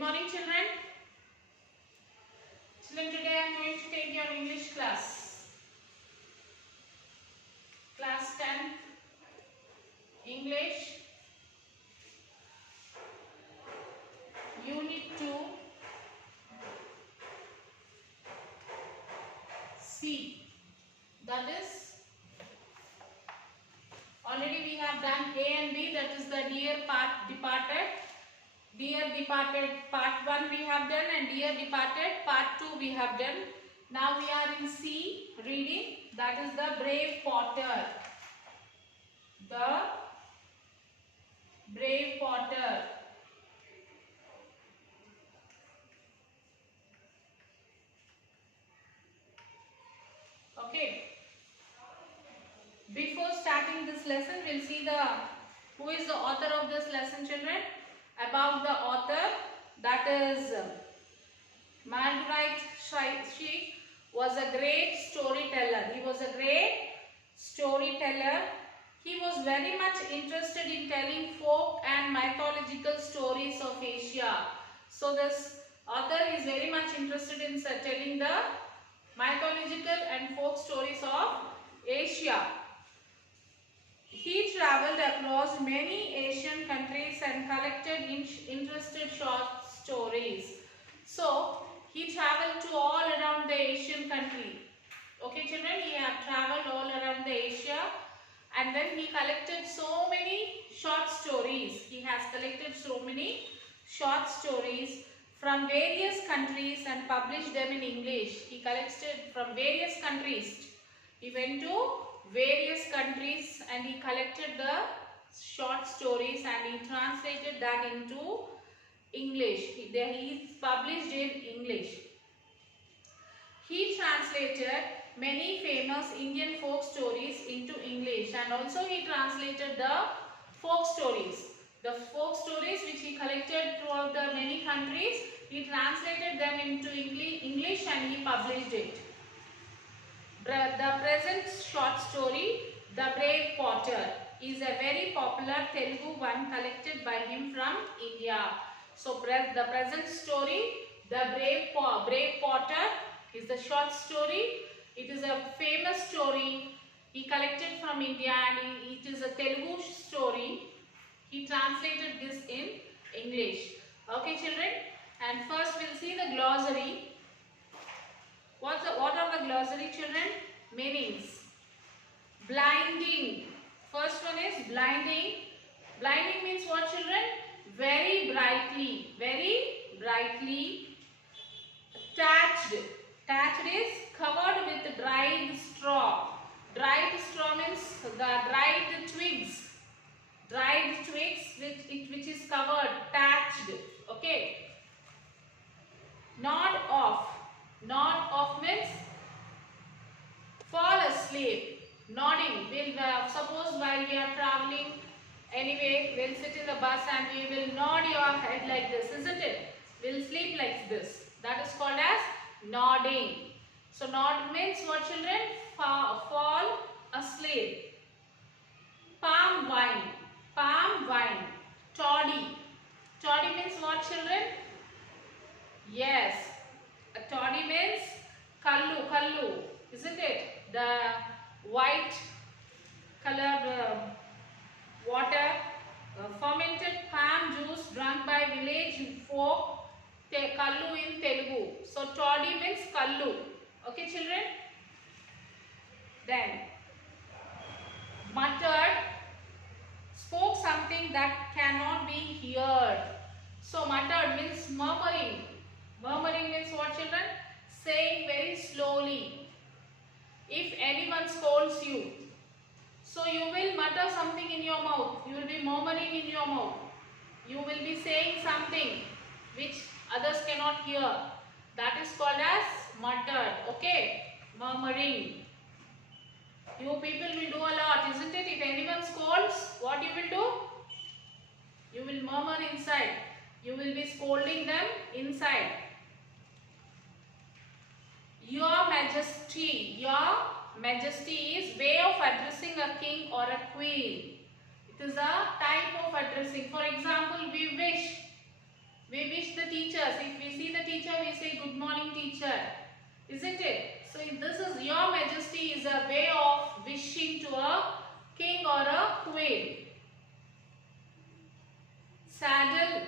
morning, children. Children, today I am going to take your English class. Class 10, English, Unit 2, C. That is, already we have done A and B, that is the Dear Part Departed. Dear Departed Part 1 we have done and Dear Departed Part 2 we have done. Now we are in C, reading, that is the Brave Potter. The Brave Potter. Okay. Before starting this lesson, we'll see who is the author of this lesson, children. About the author, that is Marguerite Sheik was a great storyteller. He was a great storyteller. He was very much interested in telling folk and mythological stories of Asia. So this author is very much interested in telling the mythological and folk stories of Asia. He travelled across many Asian countries and collected interesting short stories. So, he travelled to all around the Asian country. Okay, children, he had travelled all around the Asia and then he collected so many short stories. He has collected so many short stories from various countries and published them in English. He collected from various countries. He went to various countries and he collected the short stories and he translated that into English. He is published in English. He translated many famous Indian folk stories into English and also he translated the folk stories. The folk stories which he collected throughout the many countries, he translated them into English and he published it. The present short story, The Brave Potter, is a very popular Telugu one collected by him from India. So the present story, The Brave Potter, is the short story. It is a famous story he collected from India and it is a Telugu story. He translated this in English. Okay, children, and first we'll see the glossary. What are the glossary, children? Meanings. Blinding. First one is blinding. Blinding means what, children? Very brightly. Very brightly. Thatched. Thatched is covered with dried straw. Dried straw means the dried twigs. Dried twigs which is covered. Thatched. Okay. Nod off. Nod off means fall asleep. Nodding. Suppose while we are traveling anyway, we'll sit in the bus and we will nod your head like this, isn't it? We'll sleep like this. That is called as nodding. So nod means what, children? Fall asleep. Palm wine. Palm wine. Toddy. Toddy means what, children? Yes. A toddy means kallu, isn't it? The white colored water, fermented palm juice drunk by village folk, kallu in Telugu. So toddy means kallu. Okay, children? Then muttered, spoke something that cannot be heard. So muttered means murmuring. Murmuring means what, children? Saying very slowly. If anyone scolds you, so you will mutter something in your mouth. You will be murmuring in your mouth. You will be saying something which others cannot hear. That is called as muttered. Okay? Murmuring. You people will do a lot, isn't it? If anyone scolds, what you will do? You will murmur inside. You will be scolding them inside. Your Majesty. Your Majesty is way of addressing a king or a queen. It is a type of addressing. For example, we wish. We wish the teachers. If we see the teacher, we say good morning teacher. Isn't it? So this is Your Majesty is a way of wishing to a king or a queen. Saddle,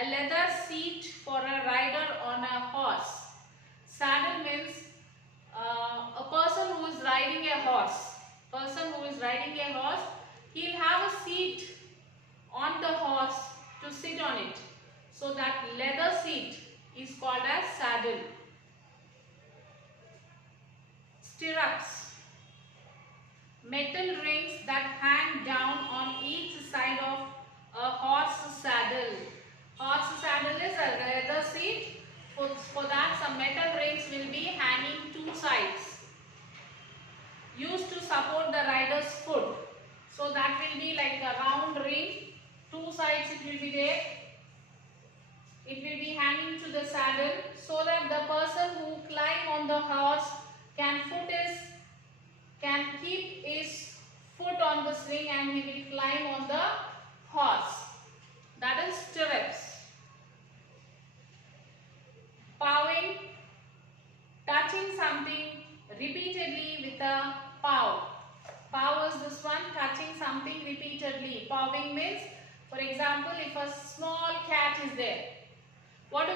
a leather seat for a rider on a horse. Saddle means a person who is riding a horse. Person who is riding a horse, he'll have a seat on the horse to sit on it. So that leather seat is called as saddle. Stirrups, metal rings that hang down on each side of a horse saddle. Horse saddle is a leather seat. For that, some metal rings will be hanging two sides, used to support the rider's foot. So that will be like a round ring. Two sides it will be there. It will be hanging to the saddle so that the person who climb on the horse can keep his foot on the string and he will climb on the horse. That is stirrups. Pawing, touching something repeatedly with a paw. Paw is this one, touching something repeatedly. Pawing means, for example, if a small cat is there, what do?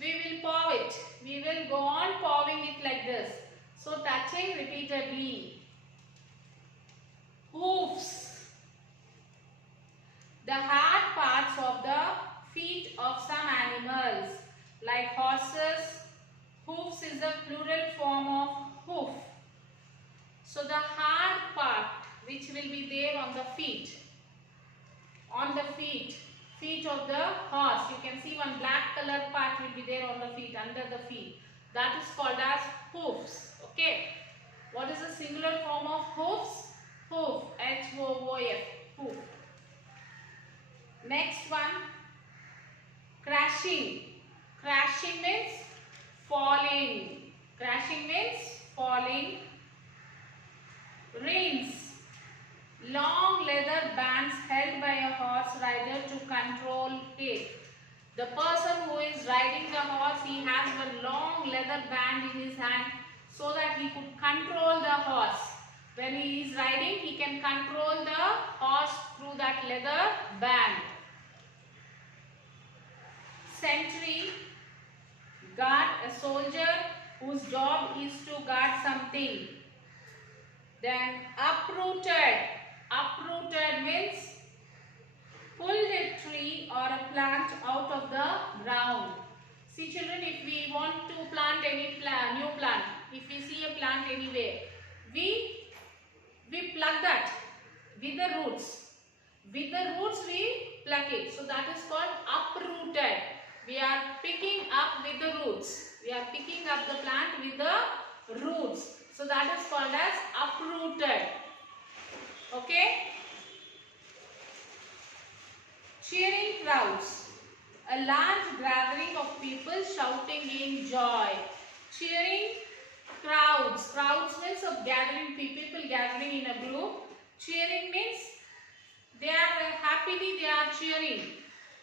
We will paw it. We will go on pawing it like this. So touching repeatedly. Hoofs, the hard parts of the feet of some animals like horses. Hoofs is a plural form of hoof. So the hard part which will be there on the feet. Feet of the horse. You can see one black color part will be there on the feet, under the feet. That is called as hoofs. Okay. What is the singular form of hoofs? Hoof. H-O-O-F. Hoof. Next one. Crashing. Crashing means falling. Crashing means falling. Reins, long leather bands held by a horse rider to control it. The person who is riding the horse, he has a long leather band in his hand so that he could control the horse. When he is riding, he can control the horse through that leather band. Sentry, guard, a soldier whose job is to guard something. Then uprooted. Uprooted means pulled a tree or a plant out of the ground. See children, if we want to plant any new plant, if we see a plant anywhere, we pluck that with the roots. With the roots we pluck it. So that is called uprooted. We are picking up with the roots. We are picking up the plant with the roots. So that is called as uprooted. Okay. Cheering crowds. A large gathering of people shouting in joy. Cheering crowds. Crowds means of gathering, people gathering in a group. Cheering means they are happily they are cheering.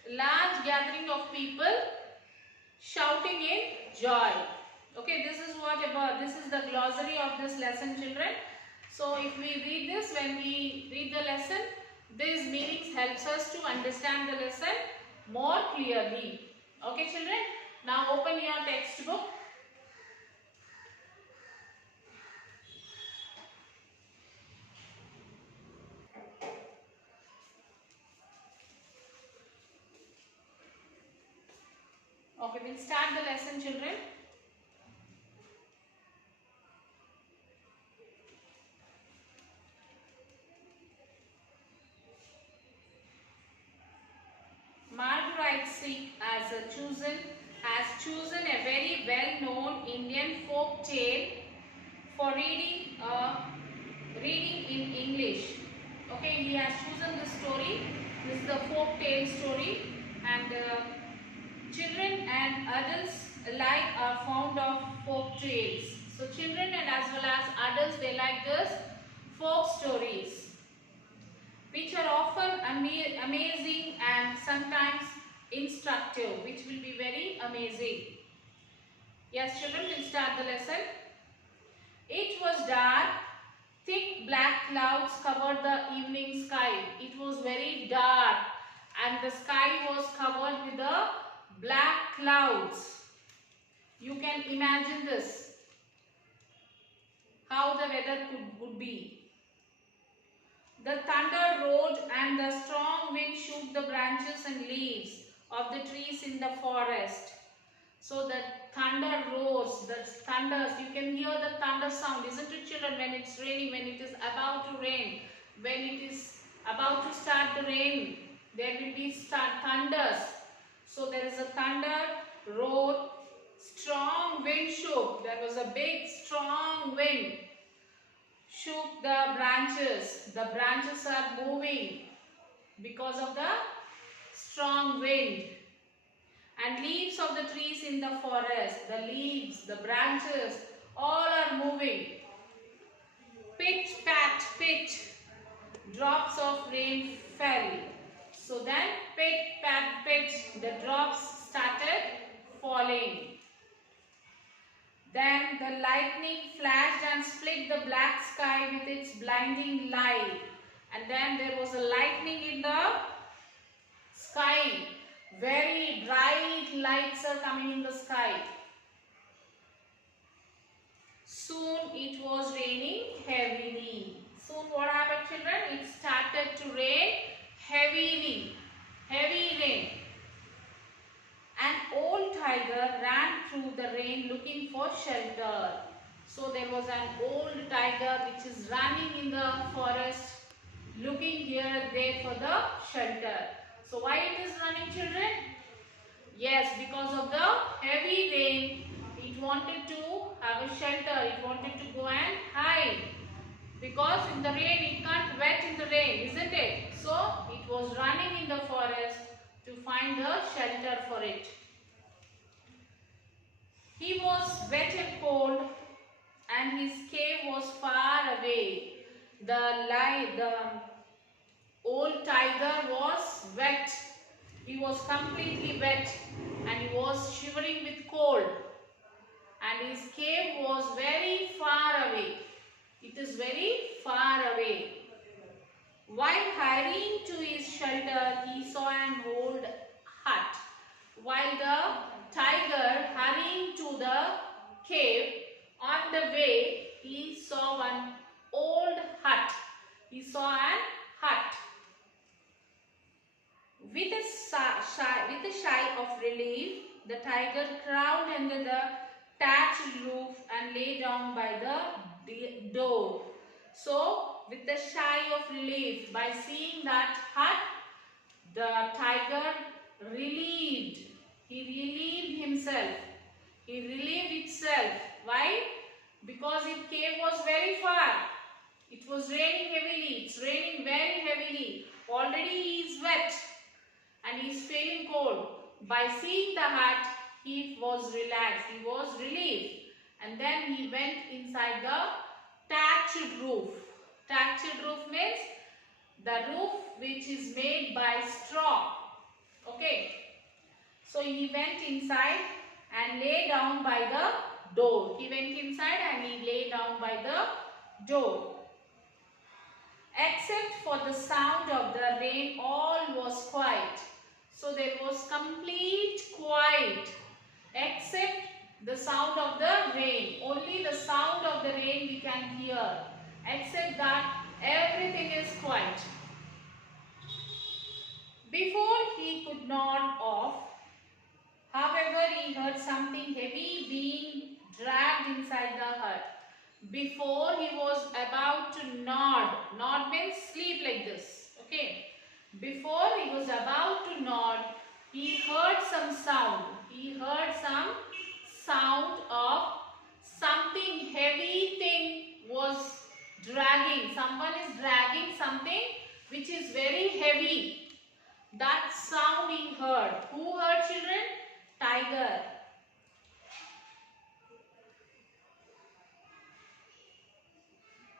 Large gathering of people shouting in joy. Okay, this is the glossary of this lesson, children. So if we read this, when we read the lesson, these meanings helps us to understand the lesson more clearly. Okay, children. Now open your textbook. Okay, we'll start the lesson, children. Marguerite Sick has chosen a very well-known Indian folk tale for reading in English. Okay, he has chosen this story. This is the folk tale story, and children and adults alike are fond of folk tales. So children and as well as adults, they like this folk stories, which are often amazing and sometimes instructive, which will be very amazing. Yes, children, we'll start the lesson. It was dark. Thick black clouds covered the evening sky. It was very dark and the sky was covered with the black clouds. You can imagine this, how the weather would be. The thunder roared and the strong wind shook the branches and leaves of the trees in the forest. So the thunder roars, the thunders, you can hear the thunder sound, isn't it children, when it's raining, when it is about to rain, when it is about to start the rain, there will be thunders. So there is a thunder roar, strong wind shook, there was a big strong wind, shook the branches are moving because of the strong wind. And leaves of the trees in the forest, the leaves, the branches, all are moving. Pitch, pat, pitch, drops of rain fell. So then, pit, pat, pitch, the drops started falling. Then the lightning flashed and split the black sky with its blinding light. And then there was a lightning in the sky. Very bright lights are coming in the sky. Soon it was raining heavily. Soon what happened children? It started to rain heavily. Heavy rain. An old tiger ran through the rain looking for shelter. So there was an old tiger which is running in the forest looking here and there for the shelter. So why it is running children? Yes, because of the heavy rain, it wanted to have a shelter, it wanted to go and hide. Because in the rain, it can't wet in the rain, isn't it? So it was running in the forest to find the shelter for it. He was wet and cold and his cave was far away. The old tiger was wet. He was completely wet and he was shivering with cold. And his cave was very far away. It is very far away. While hurrying to his shelter, he saw an old hut. While the tiger hurrying to the cave, on the way, he saw one old hut. He saw an hut. With a sigh of relief, the tiger crawled under the thatched roof and lay down by the door. So, with a sigh of relief, by seeing that hut, the tiger relieved. He relieved himself. He relieved itself. Why? Because its cave was very far. It was raining heavily. It's raining very heavily. Already he is wet and he is feeling cold. By seeing the hut, he was relaxed. He was relieved. And then he went inside the thatched roof. Thatched roof means the roof which is made by straw. Okay. So he went inside and lay down by the door. He went inside and he lay down by the door. Except for the sound of the rain, all was quiet. So there was complete quiet. Except the sound of the rain. Only the sound of the rain we can hear. Except that everything is quiet. Before he could nod off, however, he heard something heavy being dragged inside the hut. Before he was about to nod means sleep like this. Okay. Before he was about to nod, he heard some sound. He heard some sound of something heavy thing was dragging. Someone is dragging something which is very heavy. That sound he heard. Who heard children? Tiger.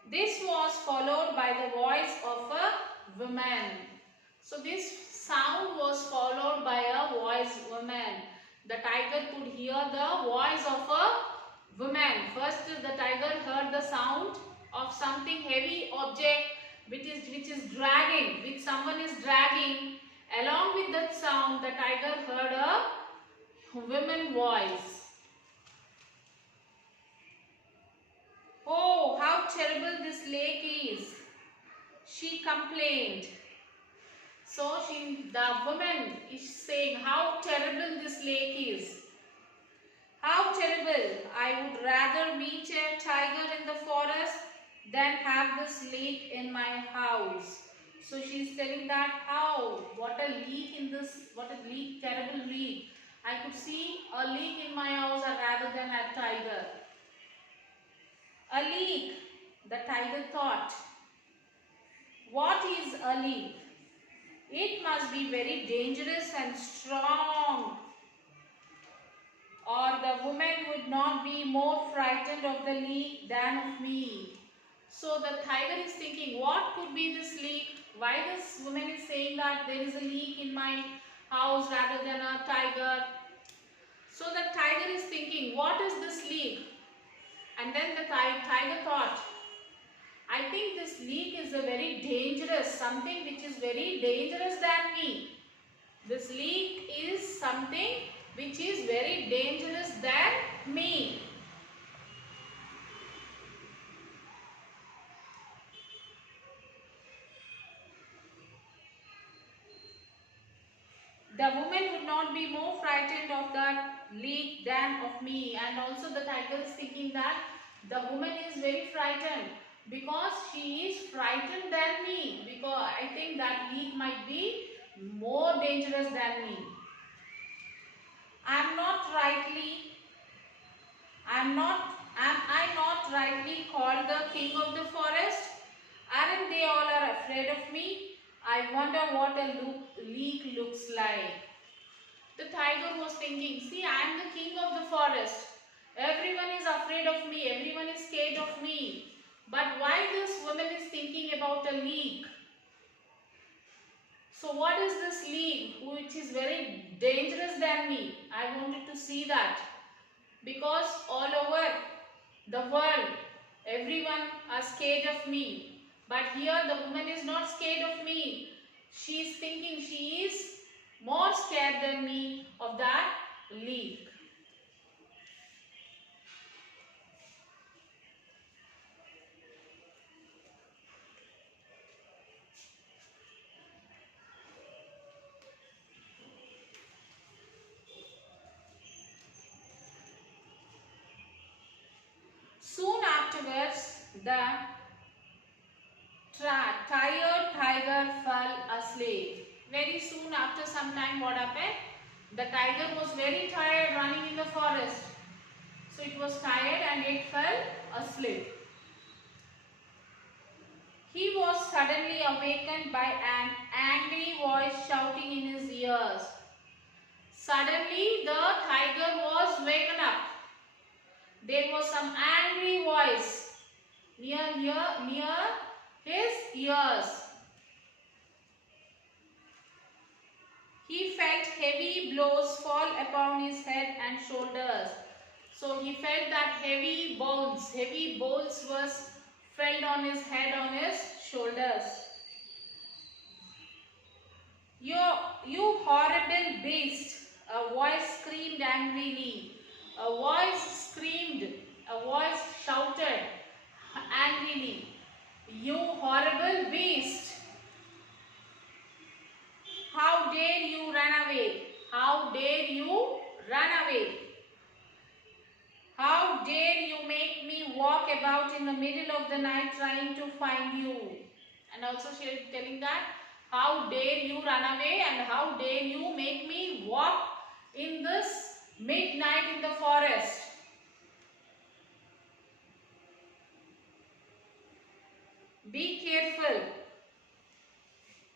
This was followed by the voice of a woman. So this sound was followed by a voice woman. The tiger could hear the voice of a woman. First, the tiger heard the sound of something heavy object which is dragging, which someone is dragging. Along with that sound, the tiger heard a woman voice. Oh, how terrible this lake is, she complained. So the woman is saying how terrible this lake is. How terrible. I would rather meet a tiger in the forest than have this leak in my house. So she is telling that what a leak in this, what a leak, terrible leak. I could see a leak in my house rather than a tiger. A leak, the tiger thought. What is a leak? It must be very dangerous and strong, or the woman would not be more frightened of the leak than of me. So the tiger is thinking, what could be this leak? Why this woman is saying that there is a leak in my house rather than a tiger? So the tiger is thinking, what is this leak? And then the tiger thought, I think this leak is a very dangerous, something which is very dangerous than me. This leak is something which is very dangerous than me. The woman would not be more frightened of that leak than of me. And also the tiger is thinking that the woman is very frightened because she is frightened than me, because I think that leak might be more dangerous than me. Am I not rightly called the king of the forest? Aren't they all are afraid of me? I wonder what a leak looks like. The tiger was thinking, see, I am the king of the forest. Everyone is afraid of me. Everyone is scared of me. But why this woman is thinking about a leak? So what is this leak which is very dangerous than me? I wanted to see that. Because all over the world, everyone are scared of me. But here the woman is not scared of me. She is thinking she is more scared than me of that leak. Soon afterwards, the tired tiger fell asleep. Very soon after some time, what happened? The tiger was very tired running in the forest. So it was tired and it fell asleep. He was suddenly awakened by an angry voice shouting in his ears. Suddenly the tiger was waken up. There was some angry voice near his ears. He felt heavy blows fall upon his head and shoulders. So he felt that heavy bolts was fell on his head, on his shoulders. You horrible beast, a voice screamed angrily. A voice shouted angrily. You horrible beast! How dare you run away? How dare you run away? How dare you make me walk about in the middle of the night trying to find you? And also she is telling that, how dare you run away and how dare you make me walk in this midnight in the forest? Be careful.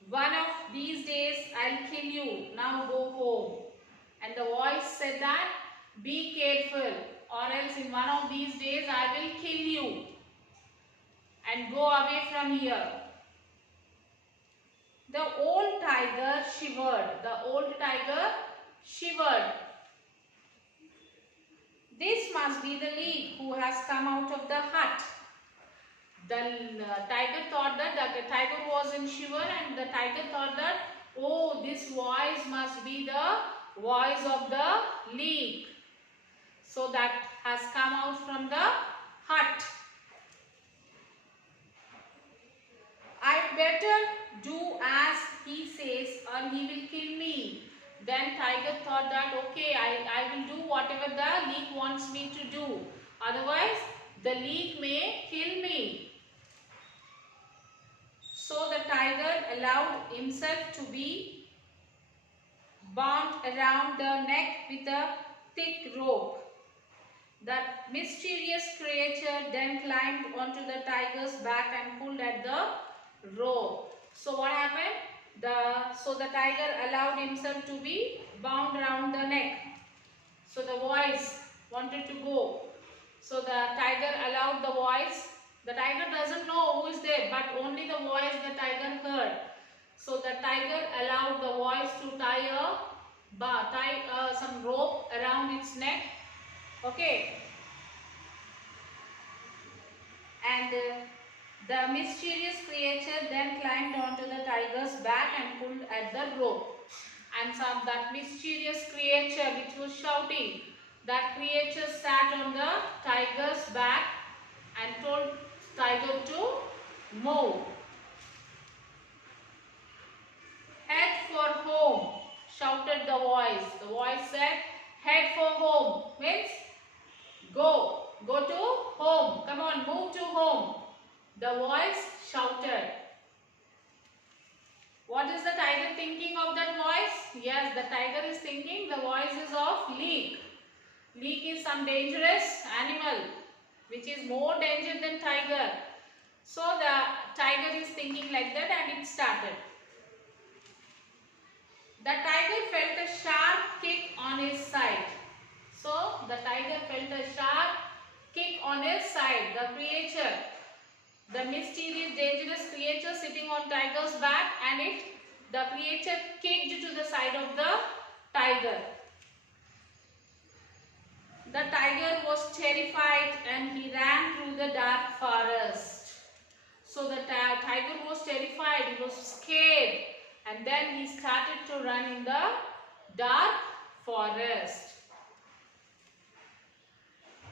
One of these days I'll kill you. Now go home. And the voice said that, be careful, or else in one of these days I will kill you. And go away from here. The old tiger shivered. The old tiger shivered. This must be the leak who has come out of the hut. The tiger thought that the tiger was in shiver, and the tiger thought that, oh, this voice must be the voice of the leak. So that has come out from the hut. I'd better do as he says or he will kill me. Then tiger thought that, okay, I will do whatever the leak wants me to do. Otherwise, the leak may kill me. So the tiger allowed himself to be bound around the neck with a thick rope. That mysterious creature then climbed onto the tiger's back and pulled at the rope. So what happened? So the tiger allowed himself to be bound around the neck. So the voice wanted to go. So the tiger allowed the voice. The tiger doesn't know who is there, but only the voice the tiger heard. So the tiger allowed the voice to tie some rope around its neck. Okay. And the mysterious creature then climbed onto the tiger's back and pulled at the rope. And that mysterious creature which was shouting, that creature sat on the tiger's back and told tiger to move. Head for home, shouted the voice. The voice said, head for home, means go to home. Come on, move to home. The voice shouted. What is the tiger thinking of that voice? Yes, the tiger is thinking the voice is of leak. Leak is some dangerous animal which is more danger than tiger. So the tiger is thinking like that, and it started. The tiger felt a sharp kick on his side. So the tiger felt a sharp kick on his side. The creature, the mysterious, dangerous creature sitting on tiger's back, and the creature kicked to the side of the tiger. The tiger was terrified and he ran through the dark forest. So the tiger was terrified, he was scared, and then he started to run in the dark forest.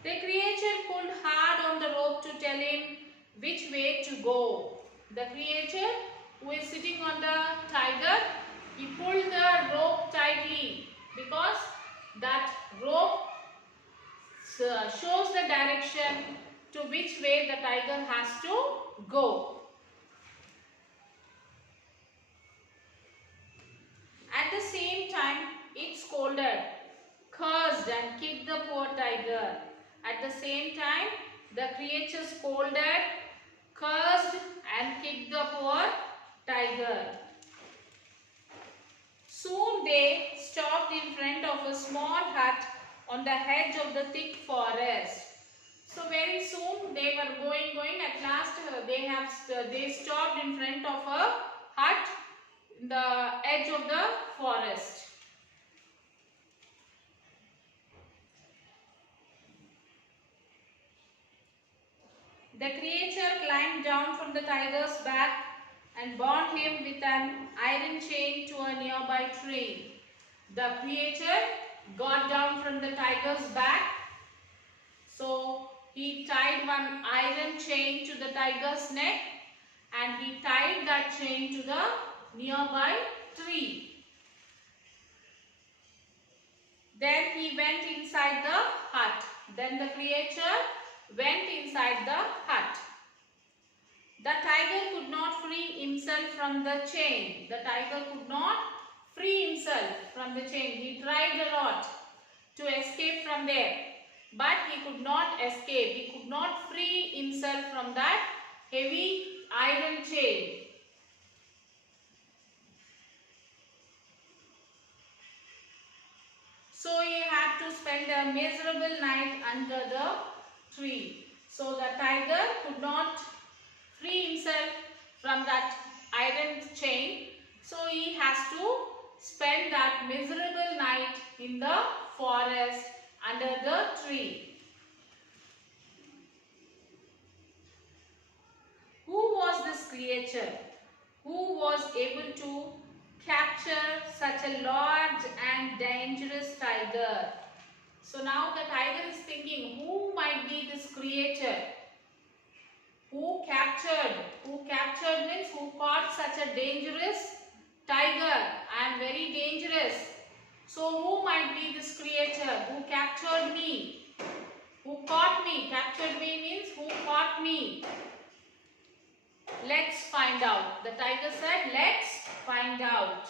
The creature pulled hard on the rope to tell him which way to go. The creature who is sitting on the tiger, he pulled the rope tightly because that rope shows the direction to which way the tiger has to go. At the same time, it scolded, cursed and kicked the poor tiger. At the same time, the creature scolded, cursed and kicked the poor tiger. Soon they stopped in front of a small hut on the edge of the thick forest. So very soon they were going. At last they stopped in front of a hut in the edge of the forest. The creature climbed down from the tiger's back and bound him with an iron chain to a nearby tree. The creature got down from the tiger's back. So he tied one iron chain to the tiger's neck, and he tied that chain to the nearby tree. Then he went inside the hut. Then the creature went inside the hut. The tiger could not free himself from the chain. The tiger could not free himself from the chain. He tried a lot to escape from there, but he could not escape. He could not free himself from that heavy iron chain. So he had to spend a miserable night under the tree. So the tiger could not free himself from that iron chain. So he has to spend that miserable night in the forest under the tree. Who was this creature who was able to capture such a large and dangerous tiger? So now the tiger is thinking, who might be this creature? Who captured means who caught such a dangerous tiger? I am very dangerous. So who might be this creature who captured me? Who caught me? Captured me means who caught me. Let's find out. The tiger said, let's find out.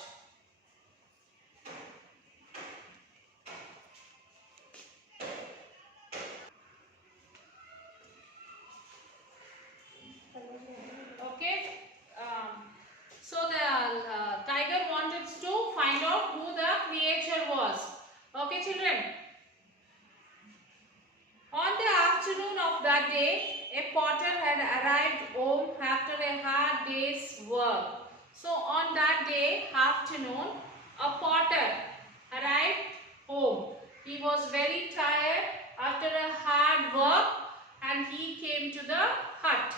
Okay. So the tiger wanted to find out who the creature was. Okay, children. On the afternoon of that day, a potter had arrived home after a hard day's work. So on that day, afternoon, a potter arrived home. He was very tired after a hard work and he came to the hut.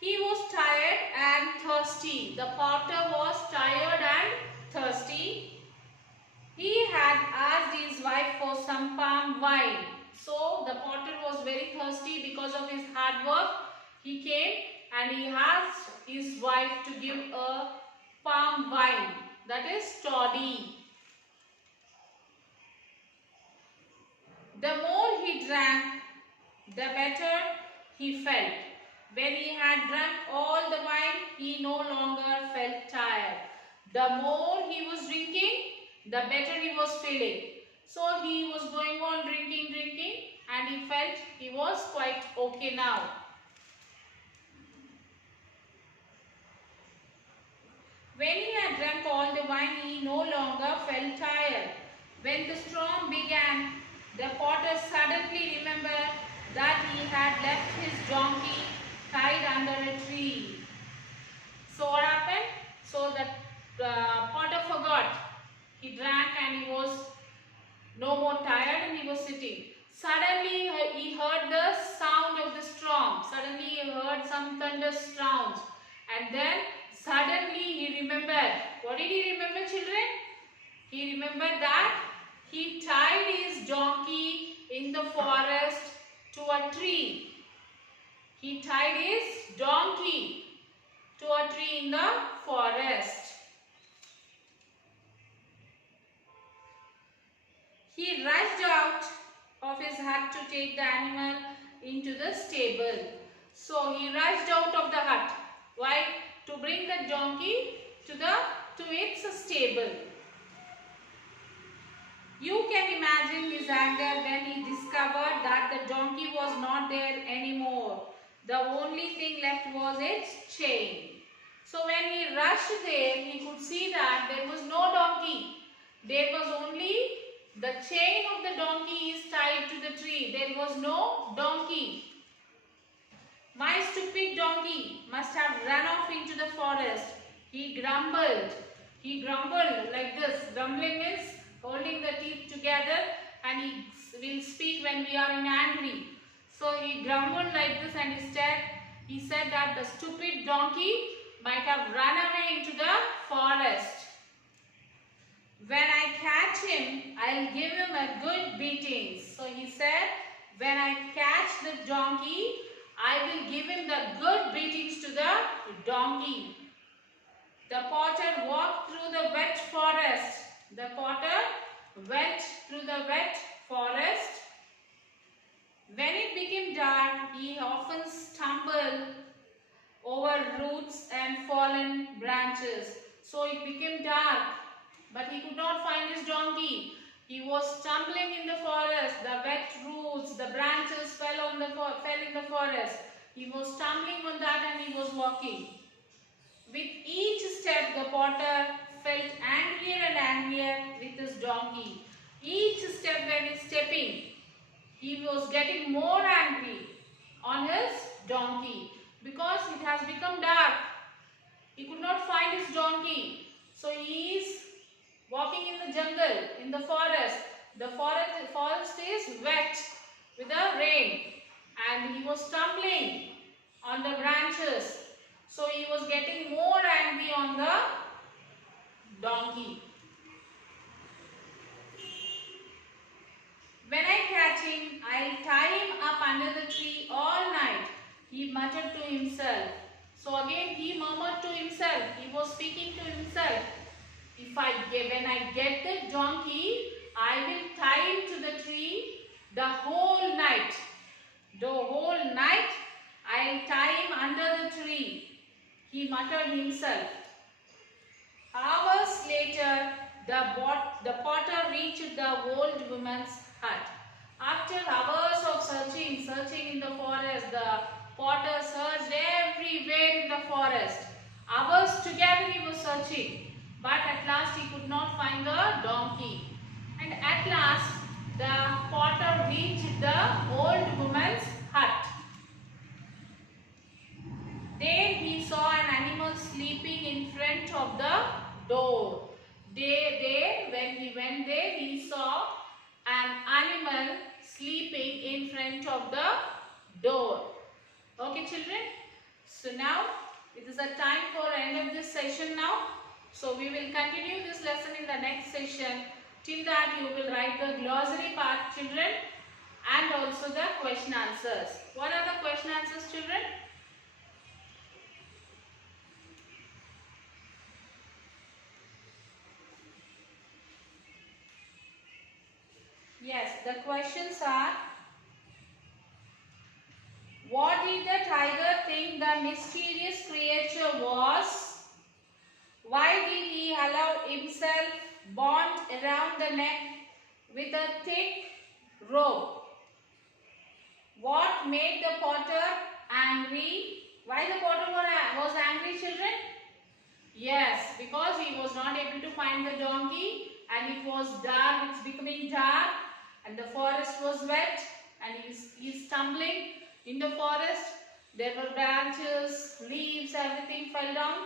He was tired and thirsty. The potter was tired and thirsty. He had asked his wife for some palm wine. So the potter was very thirsty because of his hard work. He came and he asked his wife to give a palm wine, that is toddy. The more he drank, the better he felt. When he had drunk all the wine, he no longer felt tired. The more he was drinking, the better he was feeling. So he was going on drinking and he felt he was quite okay now. When he had drunk all the wine, he no longer felt tired. When the storm began, the potter suddenly remembered that he had left his donkey tied under a tree. So what happened? So the potter forgot. He drank and he was no more tired and he was sitting. Suddenly he heard the sound of the storm. Suddenly he heard some thunder sounds. And then suddenly he remembered. What did he remember, children? He remembered that he tied his donkey in the forest to a tree. He tied his donkey to a tree in the forest. He rushed out of his hut to take the animal into the stable. So he rushed out of the hut. Why? To bring the donkey to its stable. You can imagine his anger when he discovered that the donkey was not there anymore. The only thing left was its chain. So when he rushed there, he could see that there was no donkey. There was only the chain of the donkey is tied to the tree. There was no donkey. My stupid donkey must have run off into the forest. He grumbled. He grumbled like this. Grumbling is holding the teeth together, and he will speak when we are in angry. So he grumbled like this and he said that the stupid donkey might have run away into the forest. When I catch him, I'll give him a good beating. So he said, when I catch the donkey, I will give him the good beatings to the donkey. The potter walked through the wet forest. The potter went through the wet forest. When it became dark, he often stumbled over roots and fallen branches. So it became dark, but he could not find his donkey. He was stumbling in the forest. The wet roots, the branches fell in the forest. He was stumbling on that and he was walking. With each step, the potter felt angrier and angrier with his donkey. Each step when he's stepping, he was getting more angry on his donkey because it has become dark. He could not find his donkey. So he is walking in the jungle, in the forest. The forest is wet with the rain, and he was stumbling on the branches. So he was getting more angry on the donkey. When I catch him, I'll tie him up under the tree all night, he muttered to himself. So again he murmured to himself. He was speaking to himself. When I get the donkey, I will tie him to the tree the whole night. The whole night I'll tie him under the tree, he muttered himself. Hours later, the potter reached the old woman's hut. After hours of searching in the forest, the potter searched everywhere in the forest. Hours together he was searching, but at last he could not find the donkey. And at last, the potter reached the old woman's hut. There he saw an animal sleeping in front of the door. When he went there, he saw an animal sleeping in front of the door. Okay, children? So now, it is a time for end of this session now. So we will continue this lesson in the next session. Till that, you will write the glossary part, children, and also the question answers. What are the question answers, children? Yes, the questions are: what did the tiger think the mysterious creature was? Why did he allow himself bound around the neck with a thick rope? What made the potter angry? Why the potter was angry, children? Yes, because he was not able to find the donkey, and it was dark, it's becoming dark, and the forest was wet, and he's stumbling in the forest. There were branches, leaves, everything fell down.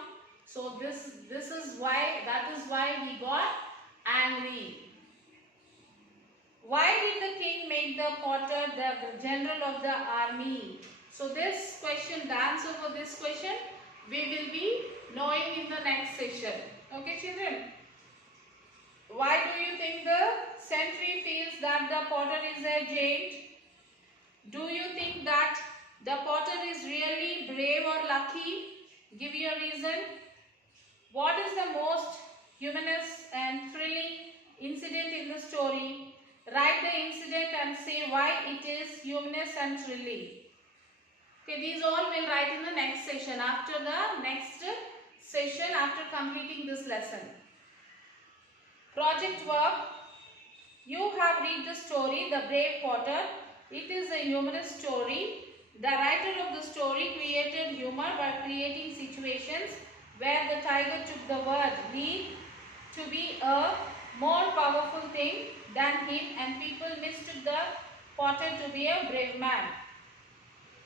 So that is why he got angry. Why did the king make the potter the general of the army? So this question, the answer for this question, we will be knowing in the next session. Okay, children? Why do you think the sentry feels that the potter is a giant? Do you think that the potter is really brave or lucky? Give your reason. What is the most humorous and thrilling incident in the story? Write the incident and say why it is humorous and thrilling. Okay, these all will write in the next session, after the next session, after completing this lesson. Project work. You have read the story, The Brave Potter. It is a humorous story. The writer of the story created humor by creating situations where the tiger took the word lead to be a more powerful thing than him, and people mistook the potter to be a brave man.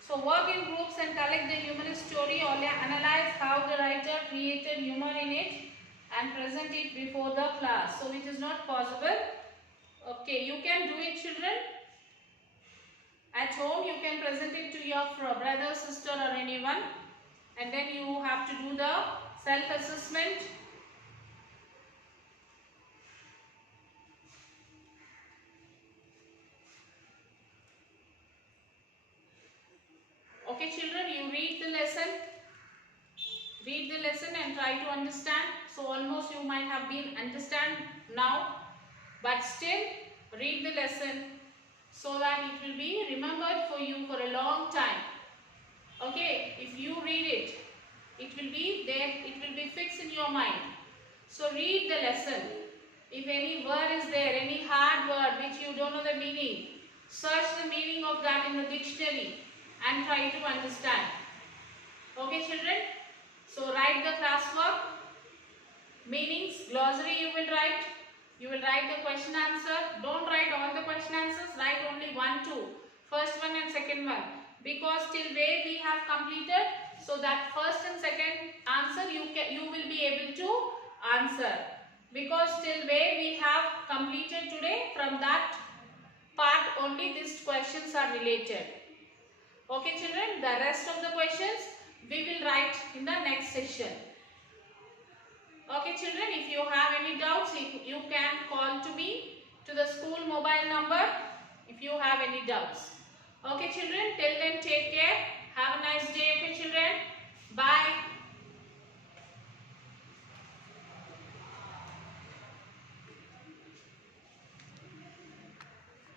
So work in groups and collect the humorous story, or analyze how the writer created humor in it and present it before the class. So it is not possible. Okay, you can do it, children. At home you can present it to your brother, sister or anyone, and then you have to do the self-assessment. Okay, children, you read the lesson. Read the lesson and try to understand. So almost you might have been understand now, but still read the lesson so that it will be remembered for you for a long time. Okay, if you read it, it will be there, it will be fixed in your mind. So read the lesson. If any word is there, any hard word which you don't know the meaning, search the meaning of that in the dictionary and try to understand. Okay, children? So write the classwork. Meanings, glossary you will write. You will write the question answer. Don't write all the question answers. Write only 1, 2. First one and second one. Because till where we have completed, so that first and second answer answer, you will be able to answer, because till where we have completed today, from that part only these questions are related. Okay children, the rest of the questions we will write in the next session. Okay children, if you have any doubts, you can call to me to the school mobile number if you have any doubts. Okay children, till then take care. Have a nice day.